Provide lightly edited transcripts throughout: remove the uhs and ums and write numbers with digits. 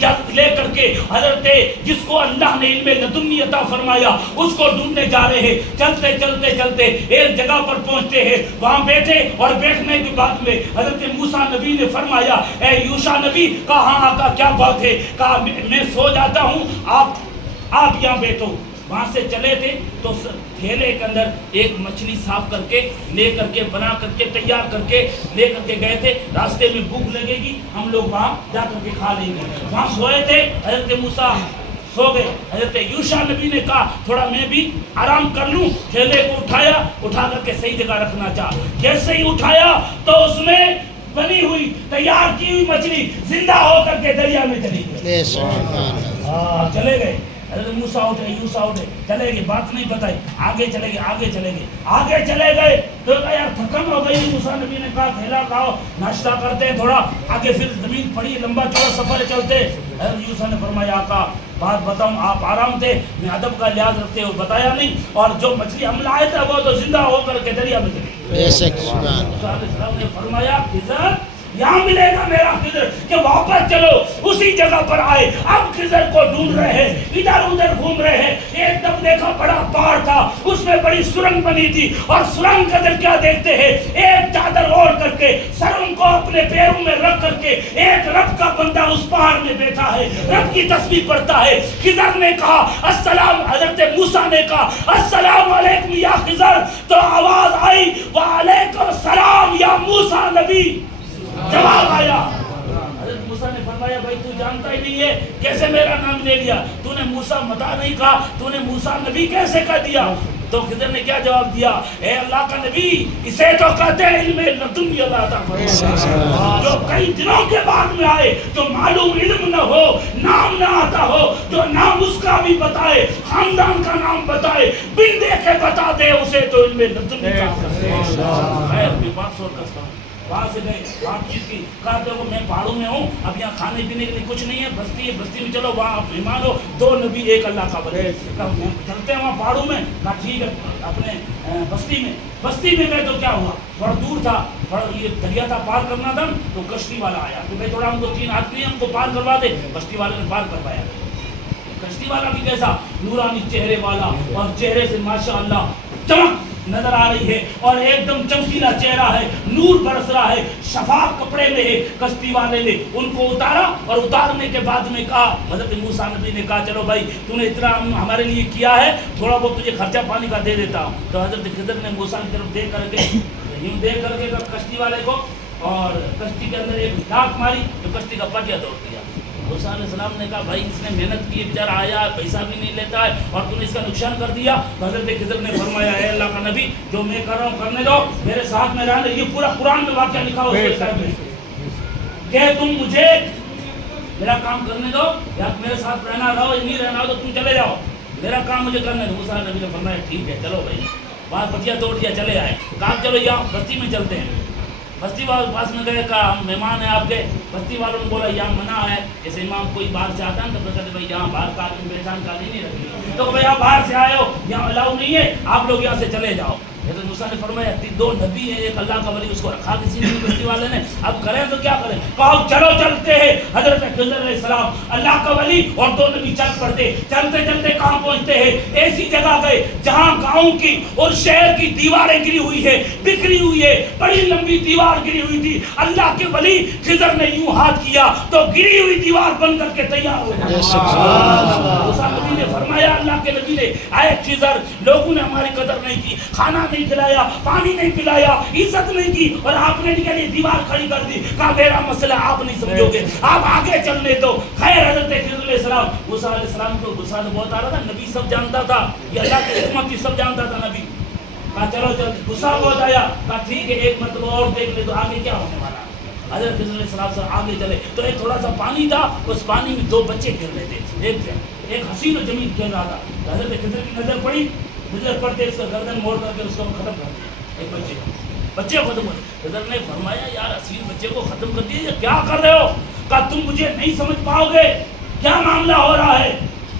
اجازت لے کر کے حضرت جس کو اللہ نے علم لدنی عطا فرمایا اس کو ڈھونڈنے جا رہے ہیں. چلتے چلتے چلتے ایک جگہ پر پہنچتے ہیں, وہاں بیٹھے اور بیٹھنے کے بعد میں حضرت موسیٰ نبی نے فرمایا اے یوشع نبی, کہا آقا کیا بات ہے؟ کہا میں سو جاتا ہوں, آپ یہاں بیٹھو. وہاں سے چلے تھے تو تھیلے کے اندر ایک مچھلی صاف کر کے لے کر کے بنا کر کے تیار کر کے لے کر کے گئے تھے. راستے میں بھوک لگے گی, ہم لوگ وہاں جا کر کے کھا لیں گے. وہاں سوئے تھے, حضرت موسیٰ سو گئے. حضرت یوشع نبی نے کہا تھوڑا میں بھی آرام کر لوں. تھیلے کو اٹھا کر کے صحیح جگہ رکھنا چاہا. جیسے ہی اٹھایا تو اس میں بنی ہوئی تیار کی ہوئی مچھلی زندہ ہو کر کے دریا میں چلی گئی. چلے گئے. حضرت موسیٰ اٹھے, یوشع اٹھے, چلے گئے, بات نہیں بتائی, آگے چلے گئے. تو کہا یار تھکن ہو گئی. موسیٰ نبی نے کہا تھیلا کھاؤ, ناشتہ کرتے ہیں تھوڑا. آگے پھر زمین پڑی, لمبا چوڑا سفر چلتے. حضرت یوشع نے فرمایا آقا بات بتاؤں, آپ آرام تھے, میں ادب کا لحاظ رکھتے ہو بتایا نہیں, اور جو مچھلی ہم لائے تھے وہ تو زندہ ہو کر کے دریا میں چلی گئی. موسیٰ علیہ السلام نے فرمایا خضر یہاں ملے گا میرا خضر, کہ واپس چلو. اسی جگہ پر آئے, اب خضر کو ڈھونڈ رہے ہیں, ادھر ادھر گھوم رہے ہیں. ایک دم دیکھا بڑا پہاڑ تھا, اس میں بڑی سرنگ بنی تھی, اور سرنگ کے اندر کیا دیکھتے ہیں, ایک چادر اوڑھ کر کے سرنگ کو اپنے پیروں میں رکھ کر کے ایک رب کا بندہ اس پہاڑ میں بیٹھا ہے, رب کی تسبیح پڑھتا ہے. خضر نے کہا السلام, حضرت موسیٰ نے کہا السلام علیکم یا خضر, تو آواز آئی وعلیکم السلام یا موسیٰ نبی. جواب آیا. حضرت موسیٰ نے فرمایا بھائی تو جانتا ہی نہیں ہے, کیسے میرا نام لے لیا؟ تو نے موسیٰ متا نہیں کہا, تو نے موسیٰ نبی کیسے کہہ دیا؟ تو خضر نے کیا جواب دیا, اے اللہ کا نبی, اسے تو کہتے ہیں علم لدنی اللہ عطا فرمایا, جو کئی دنوں کے بعد میں آئے, جو معلوم علم نہ ہو, نام نہ آتا ہو, جو نام اس کا بھی بتائے, خاندان کا نام بتائے, بن دیکھے بتا دے, اسے تو علم لدنی کا. خیر میں بات سو کرتا ہوں. وہاں سے گئے, بات چیت کی, کہا دیکھو میں پہاڑوں میں ہوں, اب یہاں کھانے پینے کے لیے کچھ نہیں ہے, بستی ہے, بستی میں چلو, وہاں آپ مہمان ہو, 2 نبی 1 اللہ کا ولی. چلتے ہیں وہاں پہاڑوں میں. کہا ٹھیک ہے, اپنے بستی میں گئے تو کیا ہوا, تھوڑا دور تھا, تھوڑا یہ دریا تھا, پار کرنا تھا, تو کشتی والا آیا کہ بھائی تھوڑا ہم کو 3 آدمی ہم کو پار کروا دے. کشتی والے نے پار کروایا. کشتی والا بھی کیسا, نورانی چہرے والا, اور چہرے سے ماشاءاللہ چمک نظر آ رہی ہے, اور ایک دم چمکیلا چہرہ ہے, نور برس رہا ہے, شفاف کپڑے میں ہے. کشتی والے نے ان کو اتارا, اور اتارنے کے بعد میں کہا, حضرت موسیٰ نبی نے کہا چلو بھائی تو نے اتنا ہمارے لیے کیا ہے, تھوڑا بہت تجھے خرچہ پانی کا دے دیتا ہوں. تو حضرت خضر نے موسیٰ کی طرف دیکھ کر کے کشتی والے کو, اور کشتی کے اندر ایک ڈاک ماری تو کشتی کا پٹیا توڑ دیا. موسیٰ علیہ السلام نے کہا بھائی اس نے محنت کی, بیچارہ آیا, پیسہ بھی نہیں لیتا ہے, اور تم نے اس کا نقصان کر دیا. حضرت خضر نے فرمایا اے اللہ کا نبی, جو میں کر رہا ہوں کرنے دو, میرے ساتھ میں رہنے. یہ پورا قرآن میں واقعہ لکھا ہو کہ تم مجھے میرا کام کرنے دو, یا میرے ساتھ رہنا رہو, یا نہیں رہنا ہو تو تم چلے جاؤ, میرا کام مجھے کرنے دو. موسیٰ نبی نے فرمایا ٹھیک ہے چلو بھائی. بات پٹیا توڑ دیا, چلے آئے. کہا چلو یہاں بستی میں چلتے ہیں. بستی والوں پاس میں گئے, کہا ہم مہمان ہیں آپ کے. بستی والوں نے بولا یہاں منع ہے, جیسے امام کوئی باہر سے آتا ہے تو کہتے بھائی یہاں باہر کا آدمی پہچان کا نہیں رکھنی, تو بھائی آپ باہر سے آئے ہو, یہاں الاؤ نہیں ہے, آپ لوگ یہاں سے چلے جاؤ. حضرت موسیٰ نے فرمایا 2 نبی ہیں, ایک اللہ کا ولی, اس کو رکھا کسی نے بستی والے نے, اب کریں تو کیا کریں. کہا چلو چلتے ہیں. حضرت خضر علیہ السلام اللہ کا ولی اور 2 نبی چل پڑتے. چلتے چلتے کہاں پہنچتے ہیں, ایسی جگہ گئے جہاں گاؤں کی اور شہر کی دیواریں گری ہوئی ہے, بکھری ہوئی ہے, بڑی لمبی دیوار گری ہوئی تھی. اللہ کے ولی خضر نے یوں ہاتھ کیا تو گری ہوئی دیوار بن کر کے تیار ہو گئی. موسیٰ نبی نے فرمایا, اللہ کے نبی نے, اے خضر لوگوں نے ہماری قدر نہیں کی, کھانا نہیں کھلایا, پانی نہیں پلایا, عزت نہیں کی, اور آپ نے یہ دیوار کھڑی کر دی. کہا میرا مسئلہ آپ نہیں سمجھو گے, آپ آگے چلنے دو. خیر حضرت خضر علیہ السلام, موسیٰ علیہ السلام کو غصہ تو بہت آ رہا تھا, نبی سب جانتا تھا, یہ اللہ کی حکمت کی سب جانتا تھا نبی. کہا چلو چل, غصہ بہت آیا. کہا ٹھیک ہے ایک مرتبہ اور دیکھ لے تو آگے کیا ہونے والا. حضرت خضر علیہ السلام سے آگے چلے تو ایک تھوڑا سا پانی تھا, اس پانی میں 2 بچے کھیل رہے تھے. ایک حسین و جمیل کھیل رہا تھا. حضرت خضر کی نظر پڑی, نظر پڑتے اس کا گردن موڑ کر کے اس کو ختم کر دیا. ایک بچے کو ختم کر. خضر نے فرمایا یار حسین بچے کو ختم کر دیا, کیا کر رہے ہو. کہا تم مجھے نہیں سمجھ پاؤ گے, کیا معاملہ ہو رہا ہے.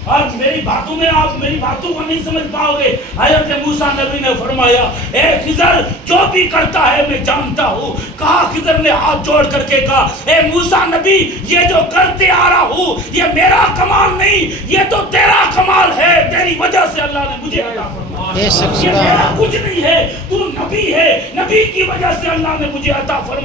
اور میری باتوں میں آپ میری باتوں کو نہیں سمجھ پاؤ گے. حضرت موسیٰ نبی نے فرمایا اے خضر جو بھی کرتا ہے میں جانتا ہوں. کہا خضر نے ہاتھ جوڑ کر کے کہا اے موسیٰ نبی یہ جو کرتے آ رہا ہوں یہ میرا کمال نہیں, یہ تو تیرا کمال ہے, تیری وجہ سے اللہ نے مجھے عطا فرمایا. یہ میرا کچھ نہیں ہے, تو نبی ہے, نبی کی وجہ سے اللہ نے مجھے عطا فرمایا.